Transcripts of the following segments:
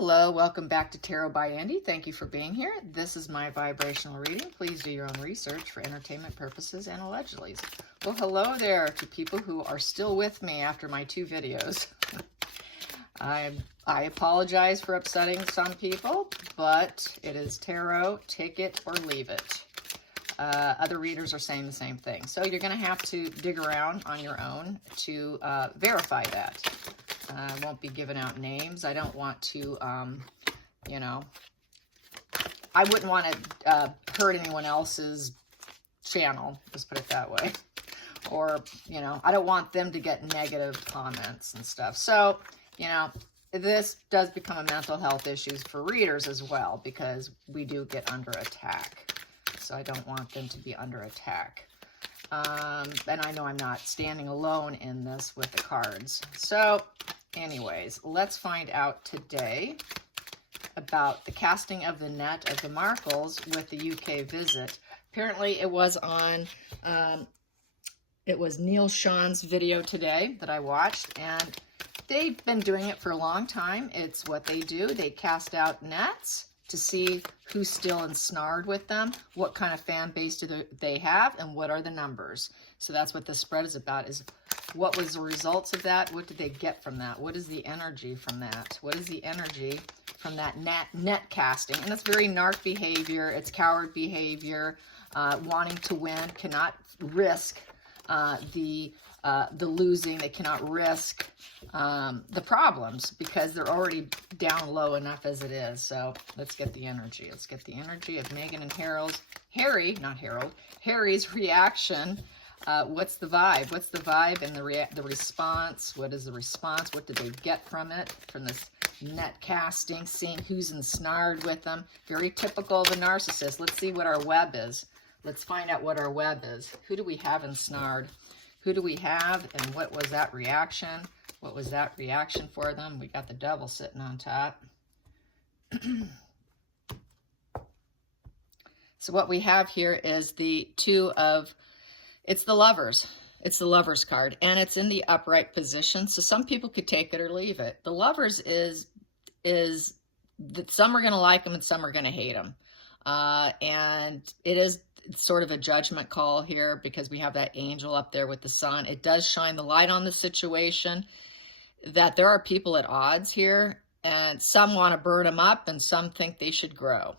Hello, welcome back to Tarot by Andy. Thank you for being here. This is my vibrational reading. Please do your own research for entertainment purposes and allegedly. Well, hello there to people who are still with me after my 2 videos. I apologize for upsetting some people, but it is tarot, take it or leave it. Other readers are saying the same thing. So you're going to have to dig around on your own to verify that. I won't be giving out names. I don't want to, you know, I wouldn't want to hurt anyone else's channel, let's put it that way. Or, you know, I don't want them to get negative comments and stuff. So, you know, this does become a mental health issue for readers as well, because we do get under attack. So I don't want them to be under attack. And I know I'm not standing alone in this with the cards. So anyways, let's find out today about the casting of the net of the Markles with the UK visit. Apparently it was on, it was Neil Sean's video today that I watched, and they've been doing it for a long time. It's what they do. They cast out nets to see who's still ensnared with them, what kind of fan base do they have, and what are the numbers. So that's what this spread is about, is what was the results of that? What did they get from that? What is the energy from that? What is the energy from that net casting? And it's very narc behavior. It's coward behavior, wanting to win, cannot risk the losing. They cannot risk the problems because they're already down low enough as it is. So let's get the energy. Let's get the energy of Meghan and Harry's reaction. What's the vibe? What's the vibe and the response? What is the response? What did they get from it, from this net casting, seeing who's ensnared with them? Very typical of a narcissist. Let's see what our web is. Let's find out what our web is. Who do we have ensnared? Who do we have, and what was that reaction? What was that reaction for them? We got the devil sitting on top. So what we have here is the it's the Lovers. It's the Lovers card, and it's in the upright position. So some people could take it or leave it. The Lovers is that some are going to like them and some are going to hate them. And it is sort of a judgment call here because we have that angel up there with the sun. It does shine the light on the situation that there are people at odds here, and some want to burn them up and some think they should grow.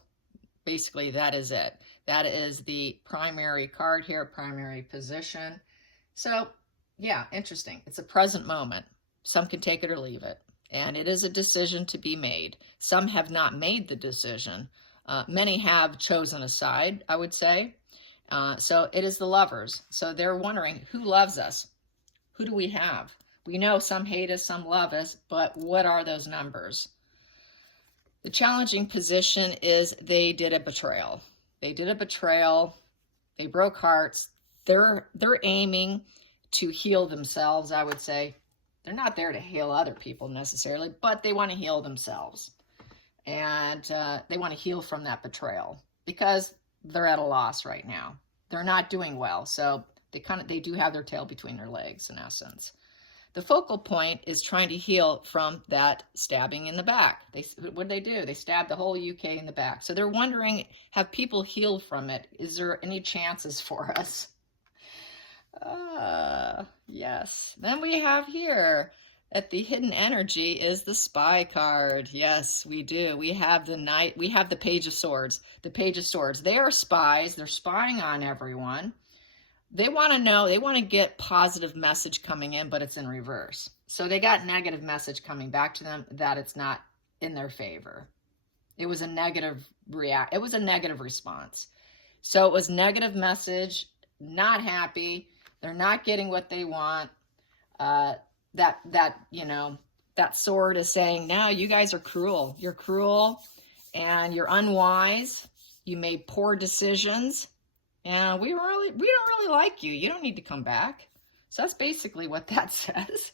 Basically, that is it. That is the primary card here, primary position. So, yeah, interesting. It's a present moment. Some can take it or leave it. And it is a decision to be made. Some have not made the decision. Many have chosen a side, I would say. So it is the Lovers. So they're wondering, who loves us? Who do we have? We know some hate us, some love us, but what are those numbers? The challenging position is they did a betrayal. They did a betrayal. They broke hearts. They're aiming to heal themselves, I would say. They're not there to heal other people necessarily, but they want to heal themselves. And they want to heal from that betrayal because they're at a loss right now. They're not doing well. So they do have their tail between their legs in essence. The focal point is trying to heal from that stabbing in the back. What did they do? They stabbed the whole UK in the back. So they're wondering, have people healed from it? Is there any chances for us? Yes. Then we have here at the hidden energy is the Spy card. Yes, we do. We have the Knight. We have the Page of Swords. The Page of Swords. They are spies. They're spying on everyone. They want to know, they want to get positive message coming in, but it's in reverse. So they got negative message coming back to them that it's not in their favor. It was a negative it was a negative response. So it was negative message, not happy. They're not getting what they want. You know, that sword is saying, no, you guys are cruel. You're cruel and you're unwise. You made poor decisions. And we don't really like you. You don't need to come back. So that's basically what that says.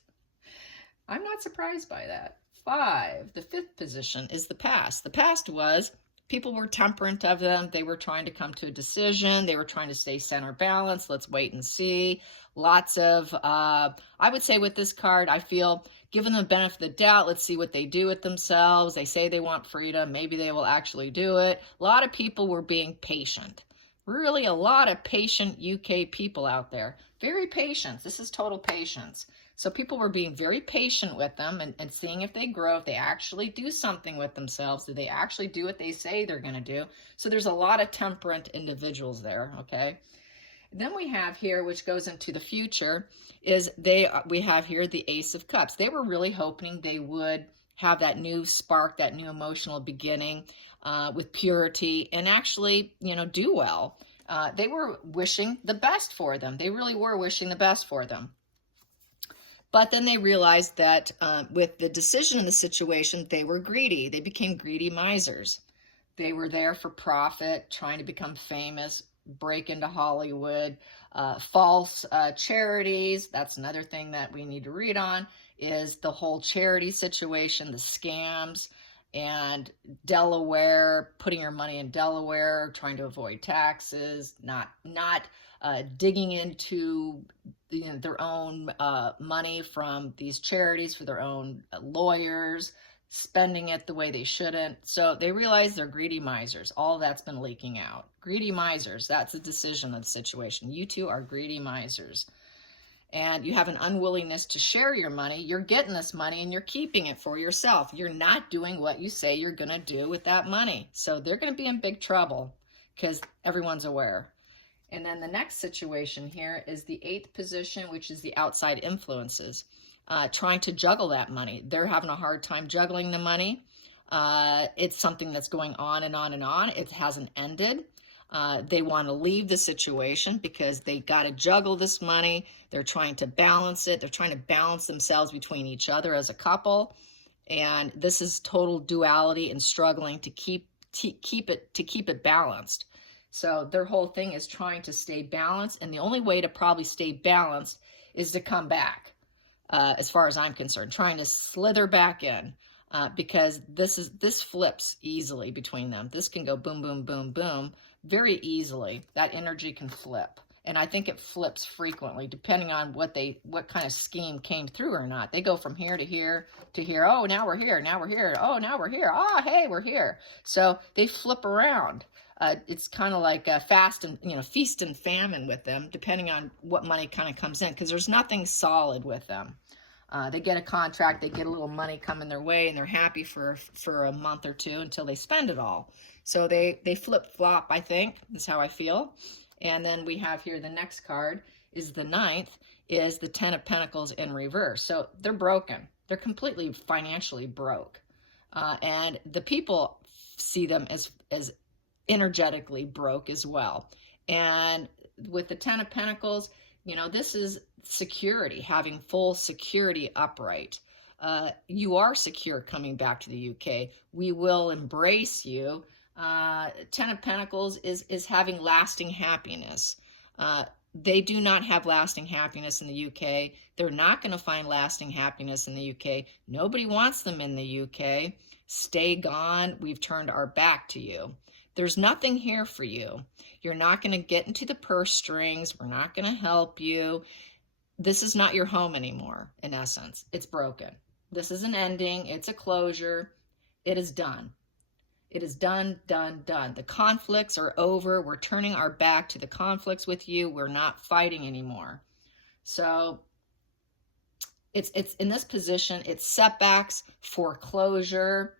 I'm not surprised by that. 5, the 5th position is the past. The past was people were temperate of them. They were trying to come to a decision. They were trying to stay center balance. Let's wait and see. Lots of, I would say with this card, I feel giving them the benefit of the doubt. Let's see what they do with themselves. They say they want freedom. Maybe they will actually do it. A lot of people were being patient. Really a lot of patient UK people out there. Very patient. This is total patience. So people were being very patient with them and seeing if they grow, if they actually do something with themselves. Do they actually do what they say they're going to do? So there's a lot of temperate individuals there, okay? Then we have here, which goes into the future, is we have here the Ace of Cups. They were really hoping they would have that new spark, that new emotional beginning with purity and actually, do well. They were wishing the best for them. They really were wishing the best for them. But then they realized that with the decision in the situation, they were greedy. They became greedy misers. They were there for profit, trying to become famous, break into Hollywood, false charities. That's another thing that we need to read on, is the whole charity situation, the scams, and Delaware, putting your money in Delaware, trying to avoid taxes, not digging into their own money from these charities for their own lawyers, spending it the way they shouldn't. So they realize they're greedy misers. All that's been leaking out. Greedy misers, that's a decision of the situation. You two are greedy misers. And you have an unwillingness to share your money. You're getting this money and you're keeping it for yourself. You're not doing what you say you're going to do with that money. So they're going to be in big trouble because everyone's aware. And then the next situation here is the 8th position, which is the outside influences. Trying to juggle that money. They're having a hard time juggling the money. It's something that's going on and on and on. It hasn't ended. They want to leave the situation because they got to juggle this money. They're trying to balance it. They're trying to balance themselves between each other as a couple. And this is total duality and struggling to keep it balanced. So their whole thing is trying to stay balanced. And the only way to probably stay balanced is to come back. As far as I'm concerned, trying to slither back in because this flips easily between them. This can go boom, boom, boom, boom very easily. That energy can flip. And I think it flips frequently depending on what kind of scheme came through or not. They go from here to here to here. Oh, now we're here. Now we're here. Oh, now we're here. Oh, hey, we're here. So they flip around. It's kind of like feast and famine with them, depending on what money kind of comes in, because there's nothing solid with them. They get a contract, they get a little money coming their way, and they're happy for a month or two until they spend it all. So they flip-flop, I think, is how I feel. And then we have here the next card is the 9th, is the 10 of Pentacles in reverse. So they're broken. They're completely financially broke. And the people see them as energetically broke as well. And with the 10 of Pentacles, this is security, having full security upright. You are secure coming back to the UK. We will embrace you. 10 of Pentacles is having lasting happiness. They do not have lasting happiness in the UK. They're not going to find lasting happiness in the UK. Nobody wants them in the UK. Stay gone. We've turned our back to you. There's nothing here for you. You're not going to get into the purse strings. We're not going to help you. This is not your home anymore, in essence. It's broken. This is an ending. It's a closure. It is done. It is done, done, done. The conflicts are over. We're turning our back to the conflicts with you. We're not fighting anymore. So it's in this position. It's setbacks, foreclosure,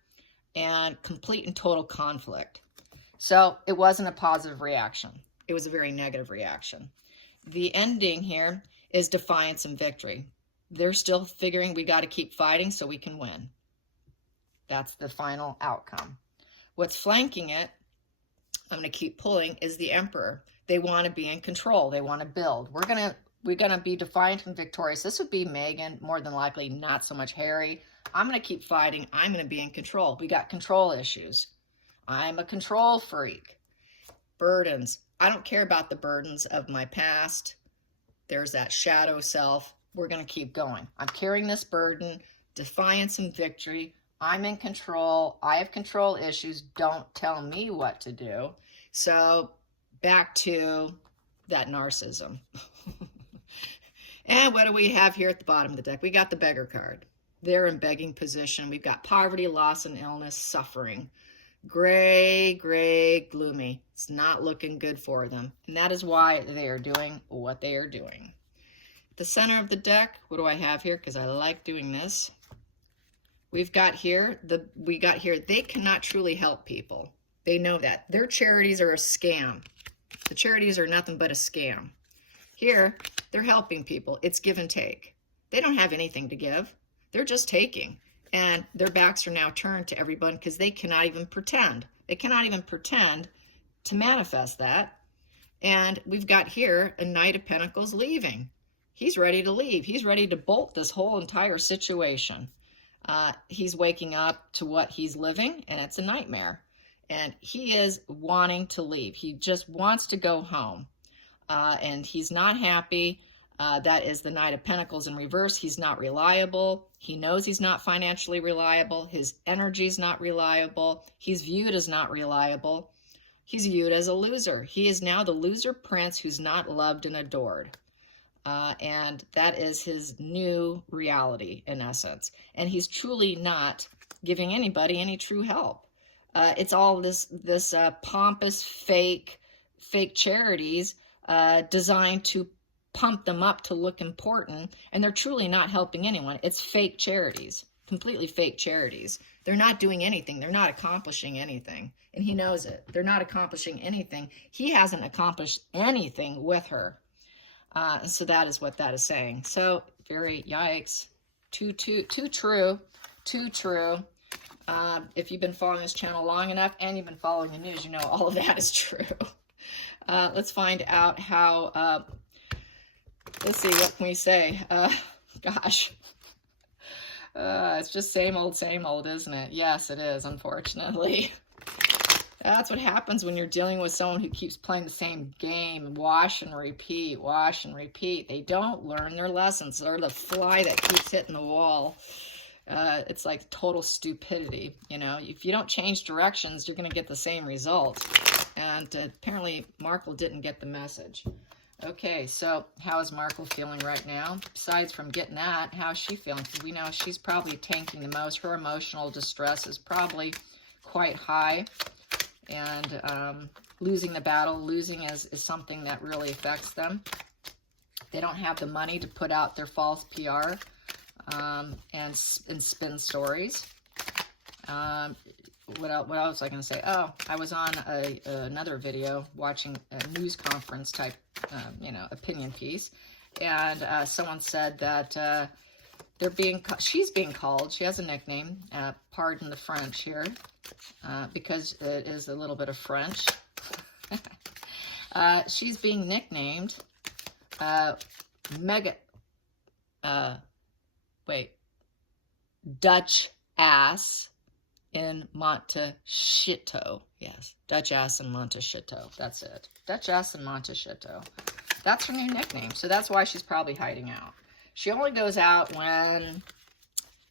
and complete and total conflict. So it wasn't a positive reaction. It was a very negative reaction. The ending here is defiance and victory. They're still figuring we got to keep fighting so we can win. That's the final outcome. What's flanking it, I'm going to keep pulling, is the Emperor. They want to be in control. They want to build. We're going to be defiant and victorious. This would be Meghan, more than likely, not so much Harry. I'm going to keep fighting. I'm going to be in control. We got control issues. I'm a control freak. Burdens. I don't care about the burdens of my past. There's that shadow self. We're going to keep going. I'm carrying this burden. Defiance and victory. I'm in control. I have control issues. Don't tell me what to do. So back to that narcissism. And what do we have here at the bottom of the deck? We got the beggar card. They're in begging position. We've got poverty, loss, and illness, suffering. Gray, gray, gloomy. It's not looking good for them. And that is why they are doing what they are doing. The center of the deck, what do I have here? Because I like doing this. We've got here, they cannot truly help people. They know that. Their charities are a scam. The charities are nothing but a scam. Here, they're helping people. It's give and take. They don't have anything to give. They're just taking. And their backs are now turned to everyone because they cannot even pretend. They cannot even pretend to manifest that. And we've got here a Knight of Pentacles leaving. He's ready to leave. He's ready to bolt this whole entire situation. He's waking up to what he's living, and it's a nightmare. And he is wanting to leave. He just wants to go home. And he's not happy. That is the Knight of Pentacles in reverse. He's not reliable. He knows he's not financially reliable. His energy is not reliable. He's viewed as not reliable. He's viewed as a loser. He is now the loser prince who's not loved and adored. And that is his new reality, in essence. And he's truly not giving anybody any true help. It's all this pompous, fake charities designed to pump them up to look important, and they're truly not helping anyone. It's fake charities, completely fake charities. They're not doing anything. They're not accomplishing anything, and he knows it. They're not accomplishing anything. He hasn't accomplished anything with her. So that is what that is saying. So very yikes. Too true. If you've been following this channel long enough and you've been following the news, you know all of that is true. Let's find out how, let's see, what can we say? Gosh. It's just same old, isn't it? Yes, it is, unfortunately. That's what happens when you're dealing with someone who keeps playing the same game. Wash and repeat, wash and repeat. They don't learn their lessons. They're the fly that keeps hitting the wall. It's like total stupidity. You know, if you don't change directions, you're going to get the same result. And apparently Markle didn't get the message. Okay, so how is Markle feeling right now? Besides from getting that, how is she feeling? Because we know she's probably tanking the most. Her emotional distress is probably quite high. And losing the battle, losing is something that really affects them. They don't have the money to put out their false PR and spin stories. What else was I going to say? Oh, I was on another video watching a news conference type, opinion piece. And someone said that she's being called, she has a nickname, pardon the French here, because it is a little bit of French. She's being nicknamed Dutch ass in Montecito. Yes, Dutch ass in Montecito. That's it. Dutch ass in Montecito. That's her new nickname. So that's why she's probably hiding out. She only goes out when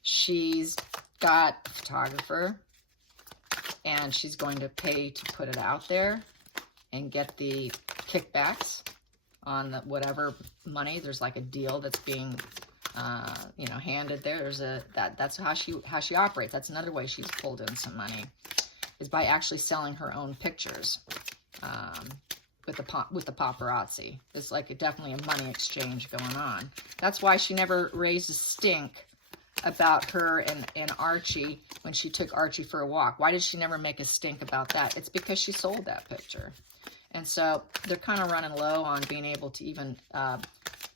she's got a photographer and she's going to pay to put it out there and get the kickbacks on the whatever money. There's like a deal that's being handed there. That's how she operates. That's another way she's pulled in some money, is by actually selling her own pictures with the paparazzi. It's like definitely a money exchange going on. That's why she never raised a stink about her and Archie when she took Archie for a walk. Why did she never make a stink about that? It's because she sold that picture. And so they're kind of running low on being able to even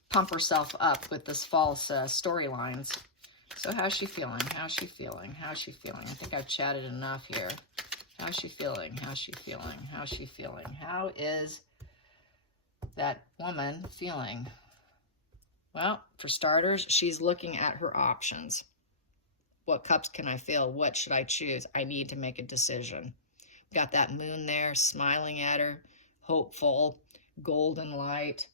pump herself up with this false storylines. So how's she feeling? How's she feeling? How's she feeling? I think I've chatted enough here. How's she feeling? How's she feeling? How's she feeling? How is that woman feeling? Well, for starters, she's looking at her options. What cups can I fill? What should I choose? I need to make a decision. Got that moon there smiling at her, hopeful, golden light.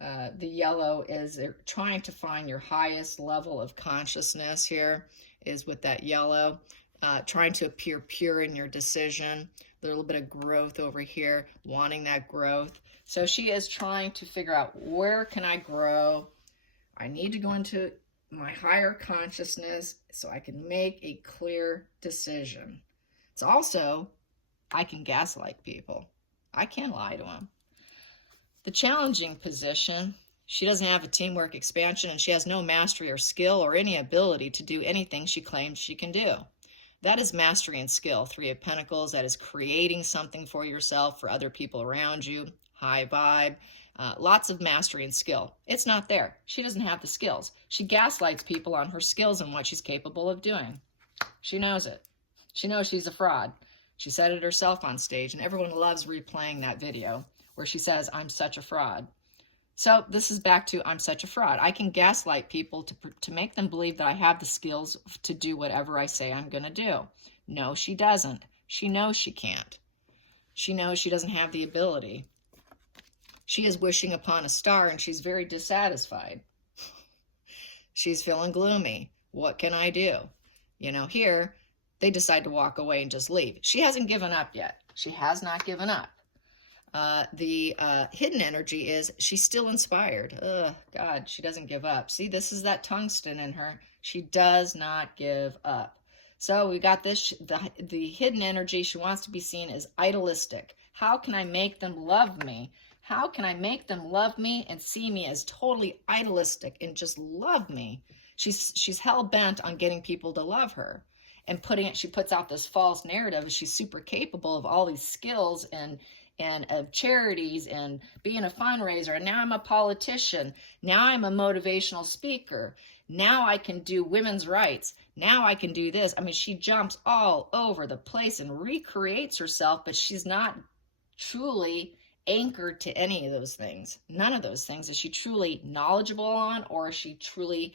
The yellow is trying to find your highest level of consciousness here, is with that yellow. Trying to appear pure in your decision. A little bit of growth over here, wanting that growth. So she is trying to figure out, where can I grow? I need to go into my higher consciousness so I can make a clear decision. It's also, I can gaslight people. I can't lie to them. The challenging position, she doesn't have a teamwork expansion and she has no mastery or skill or any ability to do anything she claims she can do. That is mastery and skill. Three of Pentacles, that is creating something for yourself, for other people around you. High vibe, lots of mastery and skill. It's not there. She doesn't have the skills. She gaslights people on her skills and what she's capable of doing. She knows it. She knows she's a fraud. She said it herself on stage, and everyone loves replaying that video where she says, I'm such a fraud. So this is back to I'm such a fraud. I can gaslight people to make them believe that I have the skills to do whatever I say I'm going to do. No, she doesn't. She knows she can't. She knows she doesn't have the ability. She is wishing upon a star and she's very dissatisfied. She's feeling gloomy. What can I do? You know, here they decide to walk away and just leave. She hasn't given up yet. She has not given up. The hidden energy is she's still inspired. God, she doesn't give up. See, this is that tungsten in her. She does not give up. So we got this, the hidden energy. She wants to be seen as idealistic. How can I make them love me? How can I make them love me and see me as totally idealistic and just love me? She's hell-bent on getting people to love her. And she puts out this false narrative. She's super capable of all these skills and of charities and being a fundraiser. And now I'm a politician. Now I'm a motivational speaker. Now I can do women's rights. Now I can do this. I mean, she jumps all over the place and recreates herself, but she's not truly anchored to any of those things. None of those things is she truly knowledgeable on, or is she truly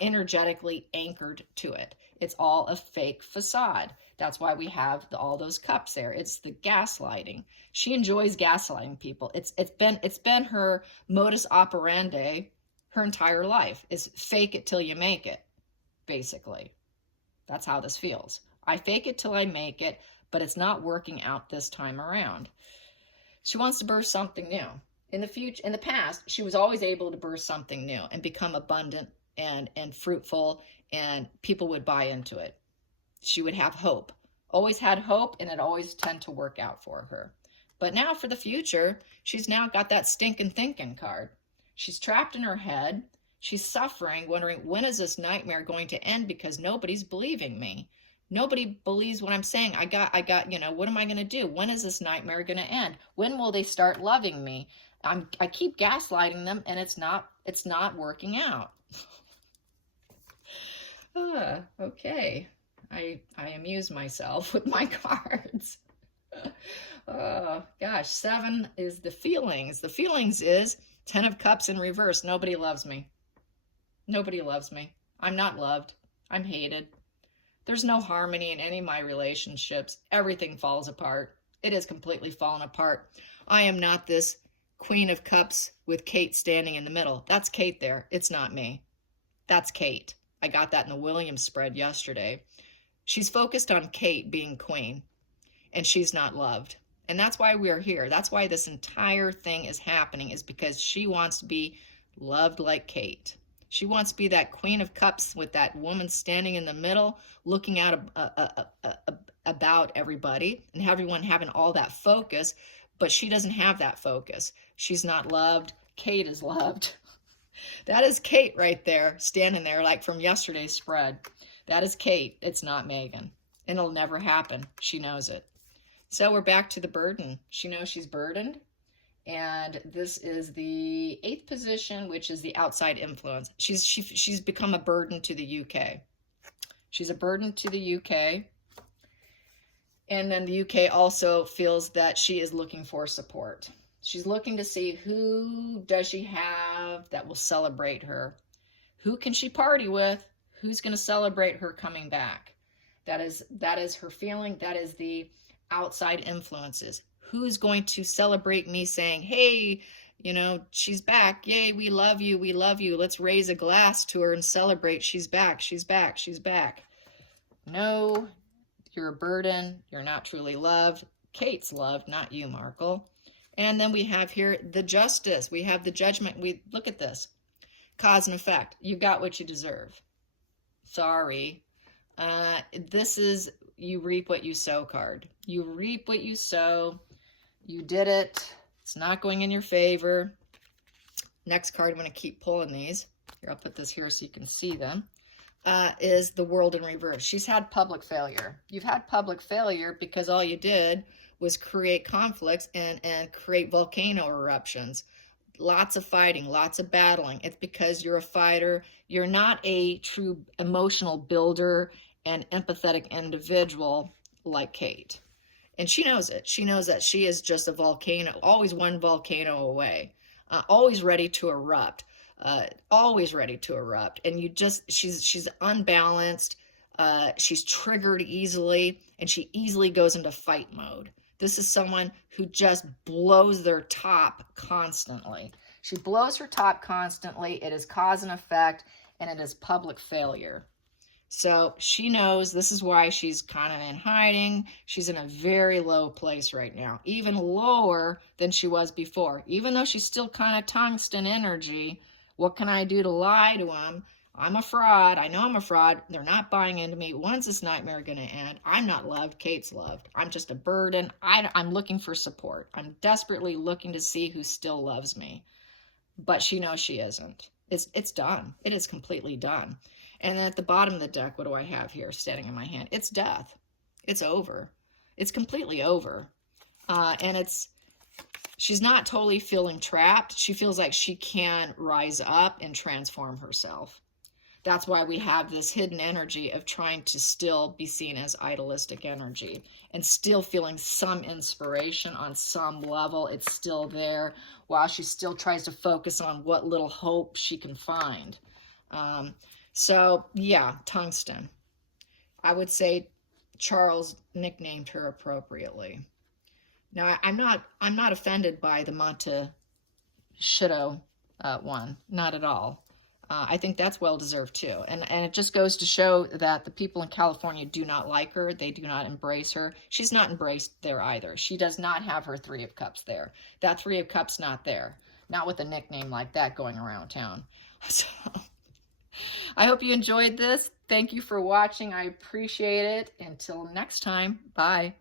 energetically anchored to it. It's all a fake facade. That's why we have all those cups there. It's the gaslighting. She enjoys gaslighting people. It's been her modus operandi her entire life, is fake it till you make it, basically. That's how this feels. I fake it till I make it, but it's not working out this time around. She wants to birth something new. In the past, she was always able to birth something new and become abundant and fruitful, and people would buy into it. She would have hope. Always had hope, and it always tend to work out for her. But now for the future, she's now got that stinking thinking card. She's trapped in her head. She's suffering, wondering, when is this nightmare going to end? Because nobody's believing me. Nobody believes what I'm saying. I got, you know, what am I going to do? When is this nightmare going to end? When will they start loving me? I keep gaslighting them, and it's not working out. Okay. I amuse myself with my cards. Oh, gosh. 7 is the feelings. The feelings is 10 of Cups in reverse. Nobody loves me. Nobody loves me. I'm not loved. I'm hated. There's no harmony in any of my relationships. Everything falls apart. It has completely fallen apart. I am not this Queen of Cups with Kate standing in the middle. That's Kate there. It's not me. That's Kate. I got that in the Williams spread yesterday. She's focused on Kate being queen, and she's not loved. And that's why we are here. That's why this entire thing is happening, is because she wants to be loved like Kate. She wants to be that Queen of Cups with that woman standing in the middle, looking out about everybody and everyone having all that focus, but she doesn't have that focus. She's not loved. Kate is loved. That is Kate right there, standing there like from yesterday's spread. That is Kate. It's not Megan. And it'll never happen. She knows it. So we're back to the burden. She knows she's burdened. And this is the 8th position, which is the outside influence. She's become a burden to the UK. She's a burden to the UK. And then the UK also feels that she is looking for support. She's looking to see who does she have that will celebrate her. Who can she party with? Who's going to celebrate her coming back? That is her feeling. That is the outside influences. Who's going to celebrate me saying, hey, you know, she's back. Yay, we love you. We love you. Let's raise a glass to her and celebrate. She's back. She's back. She's back. No, you're a burden. You're not truly loved. Kate's loved, not you, Markle. And then we have here the justice. We have the judgment. We look at this. Cause and effect. You got what you deserve. Sorry. This is you reap what you sow card. You reap what you sow. You did it. It's not going in your favor. Next card, I'm going to keep pulling these. Here, I'll put this here so you can see them. Is the World in reverse. She's had public failure. You've had public failure because all you did was create conflicts and create volcano eruptions. Lots of fighting, lots of battling. It's because you're a fighter. You're not a true emotional builder and empathetic individual like Kate. And she knows it. She knows that she is just a volcano, always one volcano away, always ready to erupt. Always ready to erupt. And you just, she's unbalanced. She's triggered easily, and she easily goes into fight mode. This is someone who just blows their top constantly. She blows her top constantly. It is cause and effect, and it is public failure. So she knows this is why she's kind of in hiding. She's in a very low place right now, even lower than she was before. Even though she's still kind of tungsten energy, what can I do to lie to them? I'm a fraud. I know I'm a fraud. They're not buying into me. When's this nightmare going to end? I'm not loved. Kate's loved. I'm just a burden. I'm looking for support. I'm desperately looking to see who still loves me. But she knows she isn't. It's done. It is completely done. And at the bottom of the deck, what do I have here standing in my hand? It's death. It's over. It's completely over. And she's not totally feeling trapped. She feels like she can rise up and transform herself. That's why we have this hidden energy of trying to still be seen as idealistic energy and still feeling some inspiration on some level. It's still there while she still tries to focus on what little hope she can find. So yeah, tungsten. I would say Charles nicknamed her appropriately. Now, I'm not offended by the Montecito one, not at all. I think that's well-deserved too. And it just goes to show that the people in California do not like her. They do not embrace her. She's not embraced there either. She does not have her Three of Cups there. That Three of Cups not there. Not with a nickname like that going around town. So I hope you enjoyed this. Thank you for watching. I appreciate it. Until next time, bye.